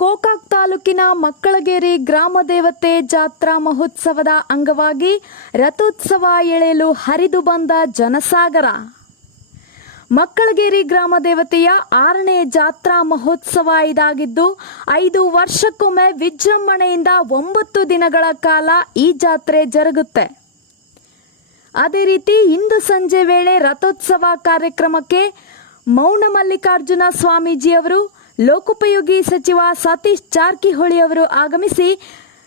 ಗೋಕಾಕ್ ತಾಲೂಕಿನ ಮಕ್ಕಳಗೇರಿ ಗ್ರಾಮ ದೇವತೆ ಜಾತ್ರಾ ಮಹೋತ್ಸವದ ಅಂಗವಾಗಿ ರಥೋತ್ಸವ ಎಳೆಯಲು ಹರಿದು ಬಂದ ಜನಸಾಗರ. ಮಕ್ಕಳಗೇರಿ ಗ್ರಾಮ ದೇವತೆಯ ಆರನೇ ಜಾತ್ರಾ ಮಹೋತ್ಸವ ಇದಾಗಿದ್ದು, ಐದು ವರ್ಷಕ್ಕೊಮ್ಮೆ ವಿಜೃಂಭಣೆಯಿಂದ ಒಂಬತ್ತು ದಿನಗಳ ಕಾಲ ಈ ಜಾತ್ರೆ ಜರುಗುತ್ತೆ. ಅದೇ ರೀತಿ ಇಂದು ಸಂಜೆ ವೇಳೆ ರಥೋತ್ಸವ ಕಾರ್ಯಕ್ರಮಕ್ಕೆ ಮೌನ ಮಲ್ಲಿಕಾರ್ಜುನ ಸ್ವಾಮೀಜಿಯವರು ಲೋಕೋಪಯೋಗಿ ಸಚಿವ ಸತೀಶ್ ಜಾರಕಿಹೊಳಿ ಅವರು ಆಗಮಿಸಿ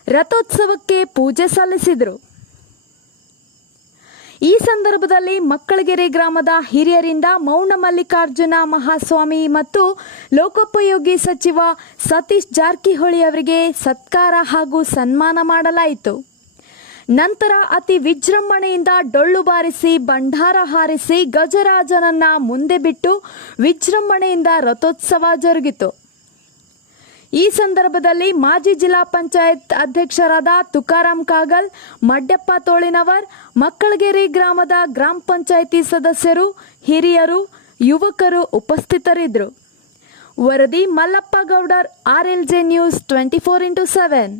ರಥೋತ್ಸವಕ್ಕೆ ಪೂಜೆ ಸಲ್ಲಿಸಿದರು. ಈ ಸಂದರ್ಭದಲ್ಲಿ ಮಕ್ಕಳಗೆರೆ ಗ್ರಾಮದ ಹಿರಿಯರಿಂದ ಮೌನ ಮಲ್ಲಿಕಾರ್ಜುನ ಮಹಾಸ್ವಾಮಿ ಮತ್ತು ಲೋಕೋಪಯೋಗಿ ಸಚಿವ ಸತೀಶ್ ಜಾರಕಿಹೊಳಿ ಅವರಿಗೆ ಸತ್ಕಾರ ಹಾಗೂ ಸನ್ಮಾನ ಮಾಡಲಾಯಿತು. ನಂತರ ಅತಿ ವಿಜೃಂಭಣೆಯಿಂದ ಡೊಳ್ಳು ಬಾರಿಸಿ, ಭಂಡಾರ ಹಾರಿಸಿ ಗಜರಾಜನನ್ನ ಮುಂದೆ ಬಿಟ್ಟು ವಿಜೃಂಭಣೆಯಿಂದ ರಥೋತ್ಸವ ಜರುಗಿತು. ಈ ಸಂದರ್ಭದಲ್ಲಿ ಮಾಜಿ ಜಿಲ್ಲಾ ಪಂಚಾಯತ್ ಅಧ್ಯಕ್ಷರಾದ ತುಕಾರಾಂ ಕಾಗಲ್ ಮಡ್ಯಪ್ಪ ತೋಳಿನವರ್, ಮಕ್ಕಳಗೇರಿ ಗ್ರಾಮದ ಗ್ರಾಮ ಪಂಚಾಯಿತಿ ಸದಸ್ಯರು, ಹಿರಿಯರು, ಯುವಕರು ಉಪಸ್ಥಿತರಿದ್ದರು. ವರದಿ Mallappa Gowdar, R L J news twenty four into seven.